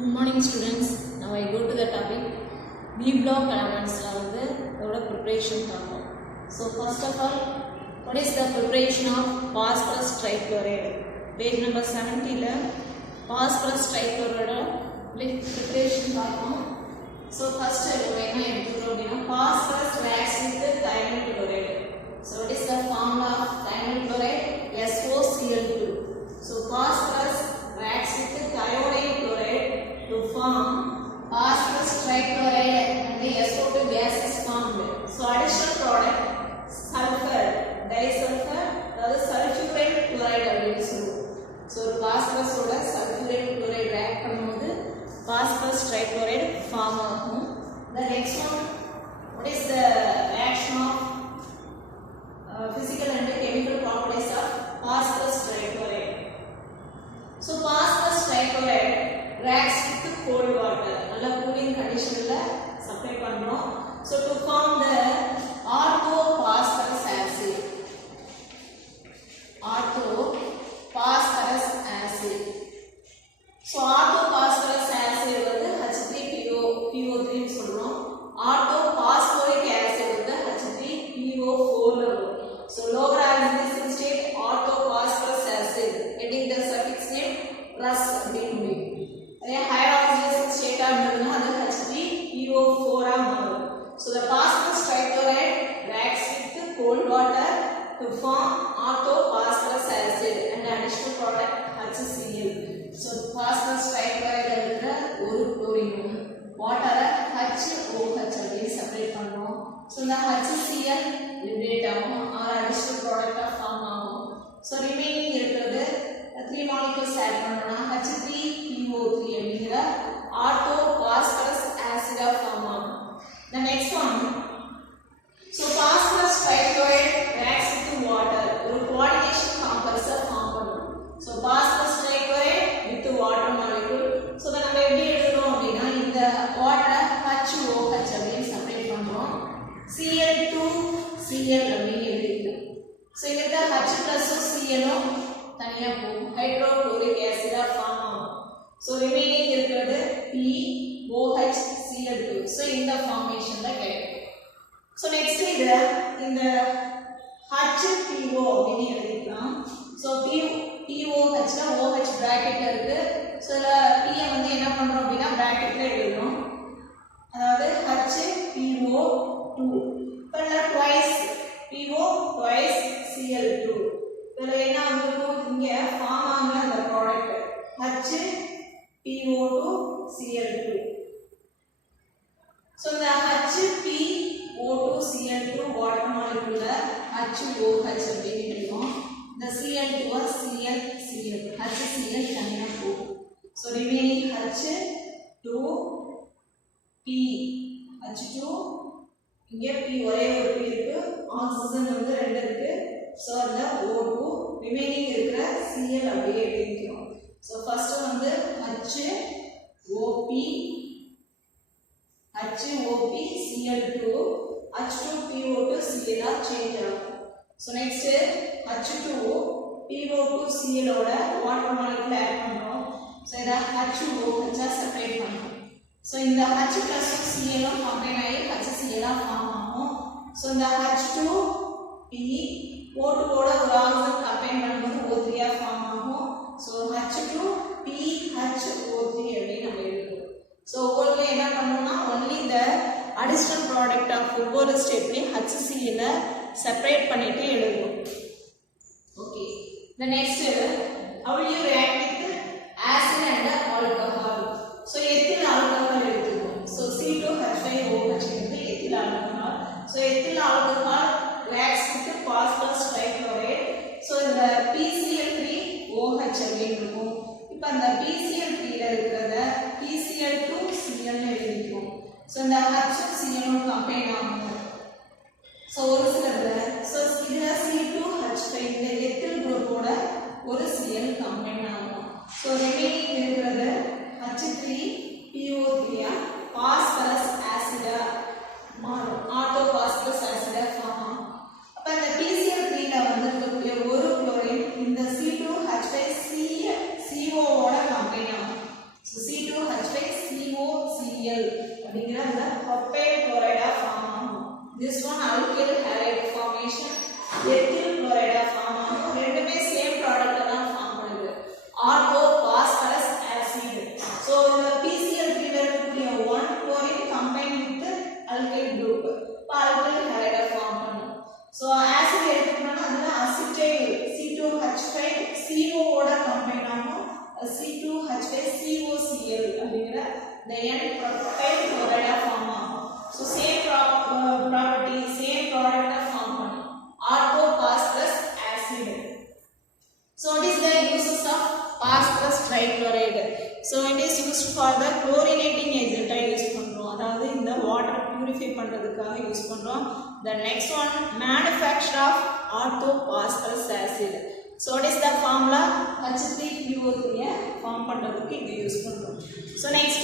Good morning students. Now I go to the topic B block elements la வந்து இதோட preparation பார்ப்போம். So first of all, what is the preparation of phosphorus trichloride? Page number 70 ல phosphorus trichloride preparation பார்ப்போம். So first நம்ம என்ன எடுத்துக்கிறோம் அப்படினா phosphorus reacts with thionyl chloride. So what is the formula of thionyl chloride? SOCl2. So phosphorus reacts with thionyl chloride to form phosphorus trichloride and the SO2 gas is formed. So additional product sulfur, disulfur, that is sulfurate chloride அப்படினு சொல்லுவோம். So phosphorus ஓட sulfurate chloride react பண்ணும்போது phosphorus trichloride form ஆகும். The next one, what is the reaction of physical and chemical properties of phosphorus trichloride? So phosphorus trichloride reacts with cold water. நல்ல cooling condition ல supply பண்றோம். So to form the orthophosphorus acid. Orthophosphorus acid. So orthophosphorus acid வந்து H3PO3 ன்னு சொல்றோம். Orthophosphoric acid வந்து H3PO4 ல வரும். So lower oxidation state orthophosphorus acid getting the suffix name plus அப்படின்னு முடியும். அதே higher oxidation state இருந்ததுன்னா அது H3PO4 ஆ மாறும். So the phosphorus trichloride reacts with cold water to form orthophosphorus acid and additional product HCl. So phosphorus trichloride இருக்கிற ஒரு குளோரினும் வாட்டரை HOH அப்படின்னு செப்பரேட் பண்ணுவோம். So இந்த HCl லிபரேட் ஆகும் or additional product ஆ ஃபார்ம் ஆகும். So remaining இருக்கிறது 3 molecules add பண்ணோம்னா H3PO3 அப்படிங்கிற orthophosphorus acid ஆ ஃபார்ம் ஆகும். The next one, so phosphorus trichloride reacts with water ஒரு coordination complex ஆ ஃபார்ம் பண்ணும். So phosphorus trichloride with water molecule. So இத நம்ம எப்படி எழுதுறோம் அப்படினா இந்த water HOH அப்படின்னு செப்பரேட் பண்றோம். Cl2Cl அப்படின்னு எழுதிக்கலாம். So இந்த H plus Cl தனியா போகும். ஹைட்ரோகுளோரிக் ஆசிட் ஆ ஃபார்ம் ஆகும். So remaining இருக்கிறது POHCl2. So இந்த ஃபார்மேஷன்ல கிடைக்கும். So next இந்த HPO அப்படின்னு எழுதிக்கலாம். So POH ல OH பிராக்கெட்ல இருக்கு. So இதுல P வந்து என்ன பண்றோம் அப்படினா பிராக்கெட்ல எழுதுறோம். அதாவது HPO2. இப்ப twice PO twice Cl2. இதுல என்ன வந்திருக்கும் இங்க ஃபார்ம் ஆகுற அந்த ப்ராடக்ட் HPO2Cl2. So இந்த HPO2Cl2 வாட்டர் மாலிக்யூல்ல HOH அப்படின்னு எழுதுவோம். இந்த Cl2 Cl HCl தனியா போகும். So remaining H2P இங்க P ஒரே ஒரு P இருக்கு. ஆக்சிஜன் வந்து ரெண்டு இருக்கு. So the O2 remaining இருக்கிற Cl அப்படியே எழுதிக்கிறோம். So first வந்து HOP Cl2 H2PO2 Cl ஆ சேஞ்ச் ஆகும். So next H2PO2 Cl ஓட வாட்டர் மாலிக்யூல் ஆட் பண்றோம். So இத HOH ஆ செப்பரேட் பண்றோம். So இந்த H plus Cl கம்பைன் ஆகி HCl ஆ ஃபார்ம் ஆகும். So இந்த H2P O2 ஓட ஒரு ஆக்சிஜன் கம்பைன் பண்ணும்போது O3 ஆ ஃபார்ம் ஆகும். So H2PHO3 அப்படி நம்ம எழுதுறோம். So ஒவ்வொருல என்ன பண்ணோம்னா only the additional product of ஒவ்வொரு ஸ்டெப்லயும் HCl ல செப்பரேட் பண்ணிட்டு எழுதுவோம். Okay. The next, how will you react with acid and alcohol? So ethyl alcohol எடுத்துக்கோம். So C2H5OH வந்து ethyl alcohol. So ethyl alcohol reacts with phosphorus trichloride. So இந்த PCl3OH அப்படின்னு இருக்கும். இப்போ அந்த PCl3 ல இருக்கிறத PCl2Cl ன்னு எழுதிக்கிறோம். So இந்த HCl கம்பைன் ஆகும். So ஒரு சிலதுல so இதுல C2H5 இந்த ethyl குரூப்போட ஒரு Cl கம்பைன் ஆகும். So remaining இருக்கிறது H3PO3 phosphorus acid மாறும். orthophosphorus acid ஃபார்ம் ஆகும். அப்ப இந்த PCl3 ல வந்து இருக்கக்கூடிய ஒரு குளோரின் இந்த C2H5CO ஓட கம்பைன் ஆகும். So C2H5 this one alkyl halide formation ethyl chloride form ஆகும் ரெண்டுமே சேம் ப்ராடக்ட் தான் ஃபார்ம் பண்ணுது ஆர்த்தோ பாஸ்பரஸ் ஆசிட் சோ இந்த PCl3 ல இருக்கக்கூடிய 1 chlorine combine with alkyl group இப்ப alkyl halide ஃபார்ம் பண்ணும் சோ ஆசிட் எடுத்துட்டோம்னா அதுல அசிட்டைல் C2H5CO ஓட கம்பைன் ஆகும் C2H5COCl அப்படிங்கற the end propyl chloride form ஆகும் so same property same product form பண்ணும் ortho phosphorus acid so what is the uses of phosphorus trichloride so it is used for the chlorinating agent use பண்றோம் அதாவது இந்த water purify பண்றதுக்காக use பண்றோம் the next one manufacture of ortho phosphorus acid so what is the formula H3PO3 form பண்றதுக்கு இது use பண்றோம் so next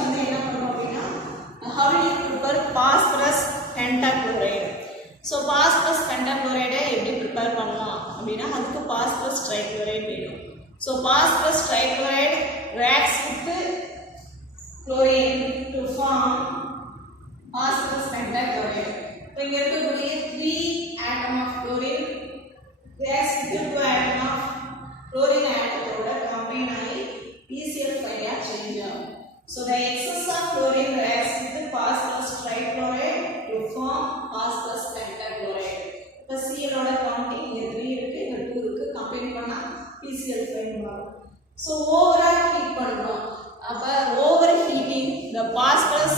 வந்து என்ன பண்றோம் அப்படினா how will you prepare phosphorus pentachloride so phosphorus pentachloride எப்படி prepare பண்ணலாம் அப்படினா அதுக்கு phosphorus trichloride வேணும் so phosphorus trichloride reacts with chlorine to form phosphorus pentachloride இப்போ இங்க இருக்கக்கூடிய 3 atom of chlorine reacts with 2 atom of chlorine atomோட combine ஆகி PCl5 ஆ change ஆகும் so the excess of chlorine reacts with phosphorus trichloride to form phosphorus pentachloride இப்போ Cl ஓட counting இங்க 3 இருக்கு இங்க 2 இருக்கு combine பண்ணா PCl5 வரும் so overall heat பண்றோம் அப்ப overheating the phosphorus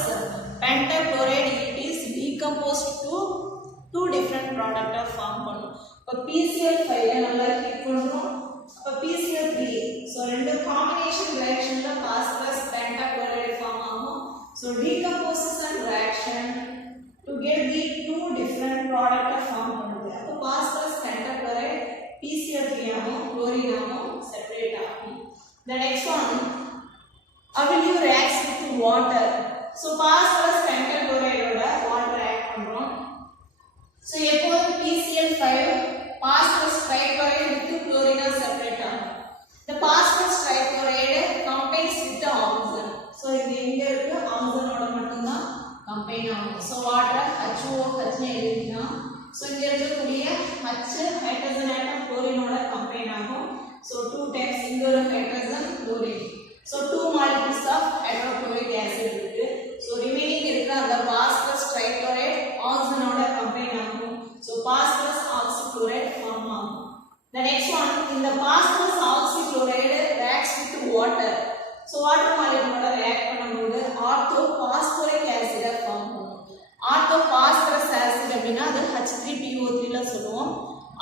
pentachloride it is decomposed to two different product of form பண்ணும் இப்ப PCl5 நல்லா ஹீட் பண்றோம் அப்ப PCl3 so ரெண்டு combination reactionல phosphorus pentachloride form ஆகும் so decomposition reaction to get the two different product of form பண்ணுது அப்ப phosphorus pentachloride PCl3 ஆகும் chlorine ஆகும் separate ஆகும் the next one how will you react with water so phosphorus pentachloride ஓட water react பண்றோம் so எப்போதும் PCl5 phosphorus trichloride with chlorine are separate ஆகும் the phosphorus trichloride combines with oxygen so இங்க இருக்கு oxygen ஓட மட்டும் தான் combine ஆகும் so water HOH னு எழுதினா so இங்க இருக்கக்கூடிய H hydrogen atom chlorine ஓட combine ஆகும் so 2 times இங்க ஒரு hydrogen chlorine so 2 molecules of hydrochloric acid இருக்கு so remaining இருக்கிற அந்த phosphorus trichloride oxygen ஓட combine ஆகும் so phosphorus oxychloride form ஆகும் the next one in the phosphorus oxychloride reacts with water so water molecule ஓட react பண்ணும்போது ortho phosphoric acid form பண்ணும் ortho phosphorus acid அப்படினா அது H3PO3 ல சொல்லுவோம்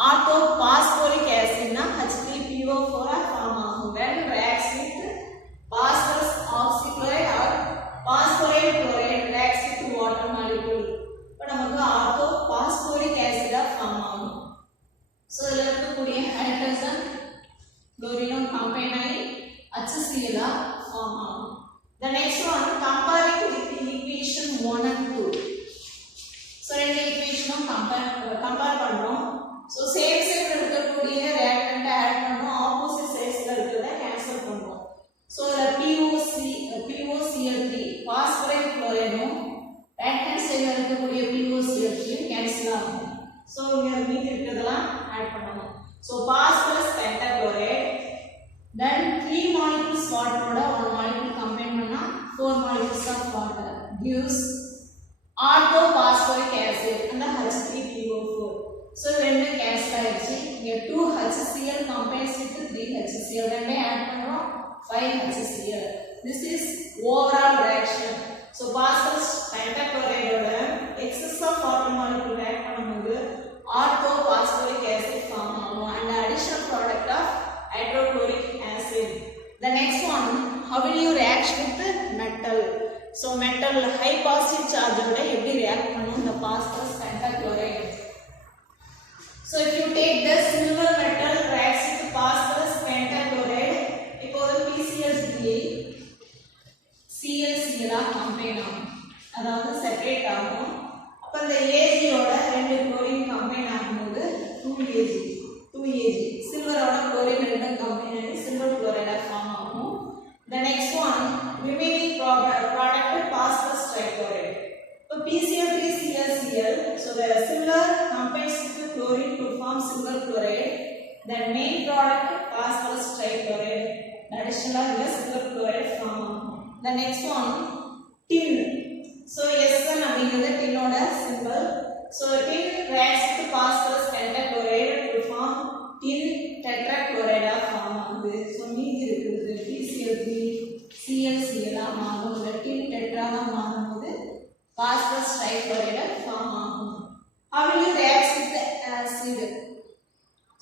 ortho phosphoric acid னா H3PO4 form ஆகும் when reacts with phosphorus oxychloride or phosphorate chloride reacts with water molecule இப்ப நமக்கு ortho phosphoric acid form ஆகும் so இதுல இருக்கக்கூடிய hydrogen chlorine combine ஆகி HCl form ஆகும் the next one comparing with the equation 1 and 2 so ரெண்டு equation compare பண்றோம் so same side இருக்கக்கூடிய reactant add பண்ணோம் opposite sides ல இருக்கிறத cancel பண்றோம் so the POCl3 phosphorate chloride right hand side ல இருக்கக்கூடிய POCl3 cancel ஆகும் so இங்க மீதி இருக்கிறதெல்லாம் add பண்ணனும் so phosphorus pentachloride then 3 molecules water ஓட ஒரு molecule combine பண்ணா 4 molecules of water gives ortho phosphoric acid and H3PO4 so ரெண்டு cancel ஆயிடுச்சு இங்க 2 HCl combines with 3 HCl ரெண்டே add பண்றோம் 5 HCl this is overall reaction so phosphorus pentachloride ஓட excess of water molecule react பண்ணும்போது ortho phosphoric acid form ஆகும் and additional product of hydrochloric acid the next one how will you react with metal so metal high positive charge ஓட எப்படி react பண்ணும் the phosphorus pentachloride so if you take the silver metal reacts with phosphorus pentachloride இப்போது PCl3 ClCl combine ஆகும் அதாவது separate ஆகும் அப்ப இந்த Ag ஓட ரெண்டு chlorine combine ஆகும்போது 2Ag silver ஓட chlorine ரெண்டு combine ஆகி silver chloride form ஆகும் the next one remaining product phosphorus trichloride So PCl3ClCl, so the similar combines with chlorine to form silver chloride. The main product phosphorus trichloride. Additional silver chloride form. The next one tin. So SN அப்படிங்கிறது டின்னோட symbol. So tin reacts with phosphorus pentachloride to form tin tetrachloride form ஆகுது. So மீதி இருக்குது PCl3ClCl மாறும். tin tetra மாறும்போது phosphorus trichloride form ஆகும். How will you react with the acid?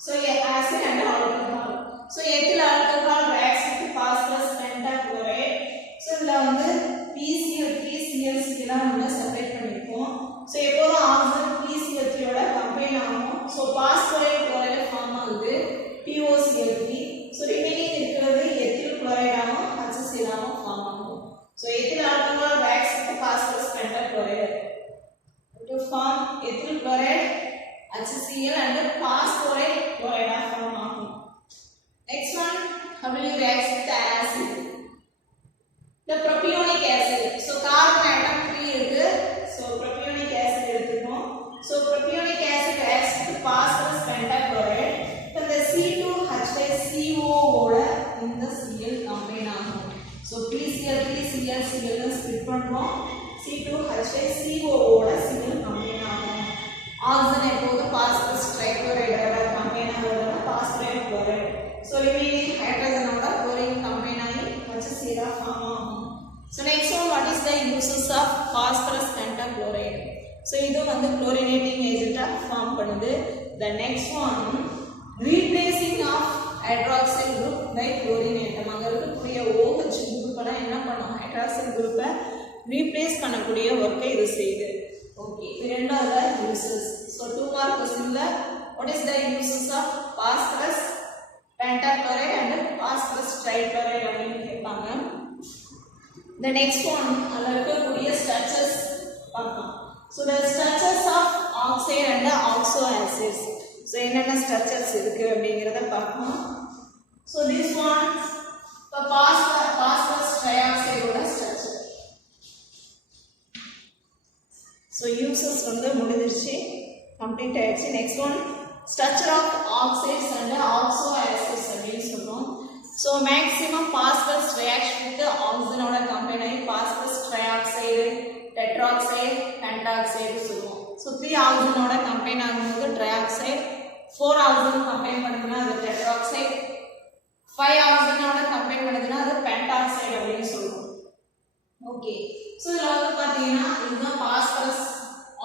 So acid and alcohol. So ethyl alcohol reacts with phosphorus pentachloride. So இதுல வந்து PCl3ClCl நம்ம separate பண்ணிருக்கோம். So எப்போதும் ஆக்சிஜன் PCl3 ஓட கம்பைன் ஆகும். So பாஸ்பரேட் குளோரைடு ஃபார்ம் ஆகுது POCl3. So remaining இருக்கிறது ethyl chloride ஆகும் HCl ஆகும் ஃபார்ம் ஆகும். So ethyl alcohol reacts with phosphorus pentachloride to form ethyl chloride HCl and phosphorate chloride form ஆகும். Next one, how will you react with the acid? The propionic acid. So carbon atom 3 இருக்கு. So propionic acid எடுத்துக்கோம். So propionic acid reacts with phosphorus pentachloride. Then the C2H5CO ஓட இந்த Cl combine ஆகும். So PCl3ClCl split பண்றோம். C2H5CO ஓட Cl combine ஆகும். Oxygen எப்போது phosphorus trichloride ஓட combine ஆகுதுன்னா phosphorate chloride. So remaining hydrogen ஓட chlorine combine ஆகி HCl form ஆகும். So next one, what is the uses of phosphorus pentachloride? So இது வந்து chlorinating agent form பண்ணுது. The next one, replacing of hydroxyl group by chlorine atom. அங்க இருக்கக்கூடிய OH குரூப்பை என்ன பண்ணும்? hydroxyl குரூப்பை replace பண்ணக்கூடிய ஒர்க்கை இது செய்யுது. Okay, இது ரெண்டாவது uses. So 2 mark questionல what is the uses of phosphorus pentachloride and phosphorus trichloride அப்படின்னு கேட்பாங்க. The next one, அதுல இருக்கக்கூடிய structures பார்க்கலாம். So the structures of oxide and oxo acids. So என்னென்ன structures இருக்கு அப்படிங்கறத பார்க்கலாம். So this one, the phosphorus trioxide ஓட structure. So uses வந்து முடிஞ்சிருச்சு, complete ஆயிடுச்சு. Next one, structure of oxides and oxo acids அப்படின்னு சொல்றோம். So maximum phosphorus reaction with oxygen ஓட combine ஆகி phosphorus trioxide, tetroxide, pentaxide சொல்லுவோம். So 3 oxygen ஓட combine ஆகும்போது trioxide, 4 oxygen combine பண்ணுதுன்னா அது tetroxide, 5 oxygen ஓட combine பண்ணுதுன்னா அது pentaxide அப்படின்னு சொல்லுவோம். Okay. So இதுல வந்து பாத்தீங்கன்னா இதுதான் phosphorus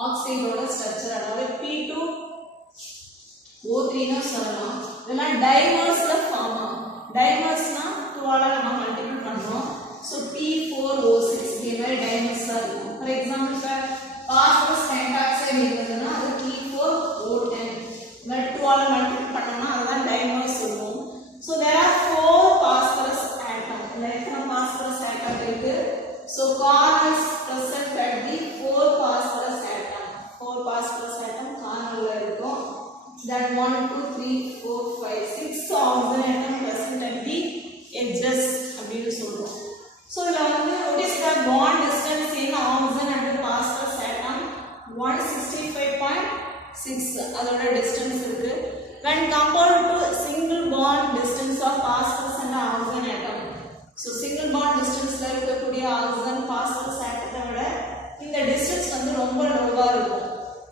oxide ஓட structure, அதாவது P2O3 ன்னு சொல்லலாம். இதெல்லாம் டைமர்ஸ்ல ஃபார்ம் ஆகும். டைமர்ஸ்னா 2 ஆல நம்ம மல்டிபிள் பண்றோம். So P4O6 இந்த மாதிரி டைமர்ஸா இருக்கும். ஃபார் எக்ஸாம்பிள் இப்ப phosphorus pentoxide இருக்குதுன்னா அது P4O10. இந்த மாதிரி 2 ஆல மல்டிபிள் பண்ணோம்னா அதுதான் டைமர்ஸ் சொல்லுவோம். So there are 4 phosphorus atoms. Like phosphorus atom இருக்கு. So corners present at the 4 phosphorus atom. 4 phosphorus atom cornerல இருக்கும். Then 1, 2, 3, 4, 5, 6 oxygen atom present at the edges அப்படின்னு சொல்றோம். So இதுல வந்து what is the bond distance in oxygen and phosphorus atom? 165.6 அதோட distance இருக்கு. When compared to single bond distance of phosphorus and oxygen atom. So single bond distanceல இருக்கக்கூடிய oxygen phosphorus atomத்தை விட இந்த distance வந்து ரொம்ப லோவா இருக்கும்.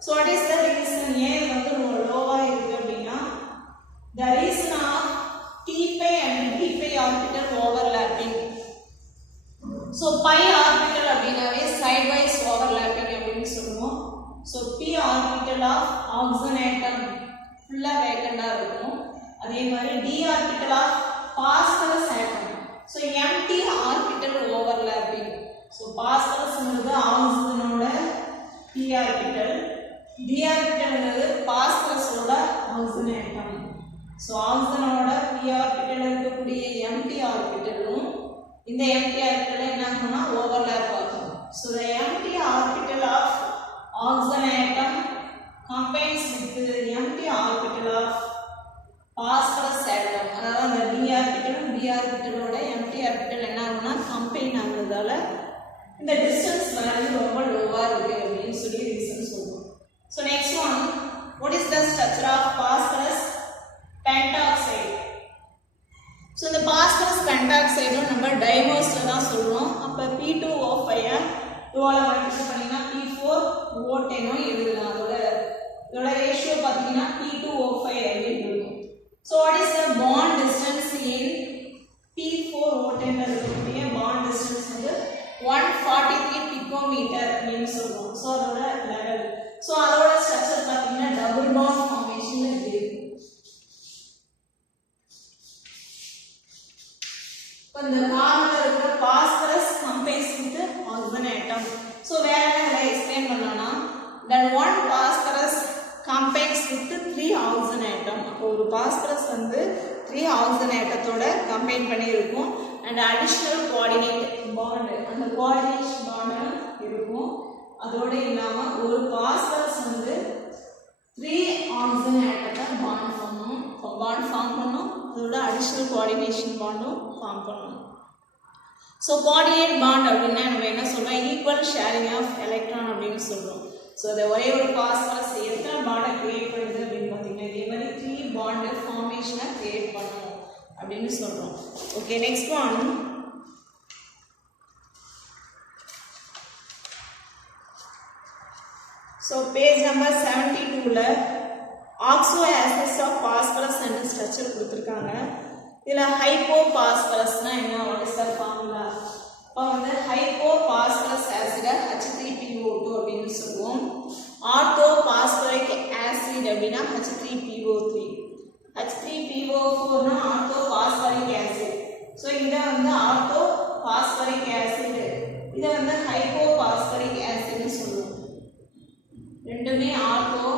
So what is the reason? ஏன் வந்து லோவா இருக்கு அப்படின்னா the reason of p5 and d5 orbital overlapping. So pi orbital அப்படினாவே side wise overlapping அப்படின்னு சொல்லுவோம். So p orbital of oxygen atom full vacant-ஆ இருக்கும். அதே மாதிரி d orbital of phosphorus atom. So empty orbital overlapping. So phosphorus ங்கிறது oxygen-ஓட p orbital, d orbital ங்கிறது phosphorus-ஓட oxygen atom. So oxygen-ஓட p orbital இருக்கக்கூடிய empty orbital-ம் இந்த empty orbital என்ன ஆகும்னா overlap ஆகும். So the empty orbital of oxygen atom combines with the empty orbital of phosphorus atom. அதாவது அந்த d orbital d orbital-ஓட empty orbital என்ன ஆகும்னா combine ஆகுறதால இந்த distance value ரொம்ப லோவா இருக்கு அப்படின்னு சொல்லி ரீசன் சொல்றோம். So next one, what is the structure of phosphorus pentoxide? So இந்த phosphorus pentoxide நம்ம டைமர்ஸ்ல தான் சொல்றோம். அப்ப P2O5 இதோட மல்டிப்ளை பண்ணீங்கன்னா P4O10 எழுதலாம். அதோட ரேஷியோ பாத்தீங்கன்னா P2O5 அப்படின்னு இருக்கும். So what is the bond distance in P4O10 இருக்கக்கூடிய bond distance வந்து 143 picometer அப்படின்னு சொல்றோம். So அதோட லெவல். So அதோட ஸ்ட்ரக்சர் பாத்தீங்கன்னா டபுள் பாண்ட் ஃபார்மேஷன்ல இருக்கு. இந்த கார்பன்ல இருக்கிற phosphorus combines with oxygen atom. So வேற என்ன எக்ஸ்பிளைன் பண்ணலாம்னா that one phosphorus combines with 3 oxygen atom. அப்போ ஒரு பாஸ்பரஸ் வந்து 3 oxygen ஆட்டத்தோட கம்பைன் பண்ணி இருக்கும் and additional coordinate bond அந்த coordination bond இருக்கும். அதோட இல்லாம ஒரு பாஸ்பரஸ் வந்து 3 oxygen ஆட்டத்தை bond பண்ணும் அதோட additional coordination bond-உம் form பண்ணும். So coordinate bond அப்படின்னா நம்ம என்ன சொல்றோம், equal sharing of electron அப்படின்னு சொல்றோம். So the ஒரே ஒரு பாஸ்பரஸ் எத்தனை பாண்டை கிரியேட் பண்ணுது அப்படின்னு பார்த்தீங்கன்னா இதே மாதிரி 3 பாண்ட் ஃபார்மேஷனை கிரியேட் பண்ணும் அப்படின்னு சொல்றோம். Okay, next one. So page number 72ல oxo acids of phosphorus and structure கொடுத்திருக்காங்க. இதுல ஹைப்போபாஸ்பரஸ்னா என்ன, what is the formula? அப்ப வந்து ஹைப்போபாஸ்பரஸ் ஆசிட் H3PO2 அப்படின்னு சொல்லுவோம். ஆர்த்தோபாஸ்பரிக் ஆசிட் அப்படினா H3PO3. H3PO4 னா ஆர்த்தோபாஸ்பரிக் ஆசிட். சோ இத வந்து ஆர்த்தோபாஸ்பரிக் ஆசிட், இத வந்து ஹைப்போபாஸ்பரிக் ஆசிட்னு சொல்லுவோம். ரெண்டுமே ஆர்த்தோ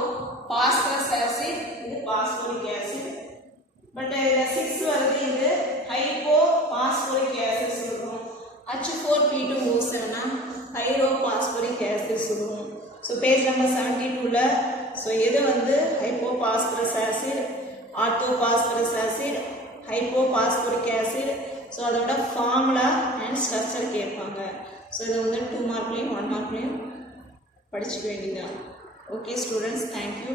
பாஸ்பரஸ் ஆசிட், இது பாஸ்பரிக் ஆசிட். பட் இதுல 6 வருது, இது ஹைப்போபாஸ்பரிக் ஆசிட் சொல்றோம். H4P2O7 னா ஹைட்ரோபாஸ்பரிக் ஆசிட் சொல்றோம். சோ பேஜ் நம்பர் 72ல சோ இது வந்து ஹைப்போபாஸ்பரஸ் ஆசிட், ஆர்த்தோபாஸ்பரஸ் ஆசிட், ஹைப்போபாஸ்பரிக் ஆசிட். சோ அதோட ஃபார்முலா அண்ட் ஸ்ட்ரக்சர் கேட்பாங்க. சோ இது வந்து 2 மார்க்லயும் 1 மார்க்லயும் படிச்சுக்க வேண்டியதுதான். Okay students, thank you.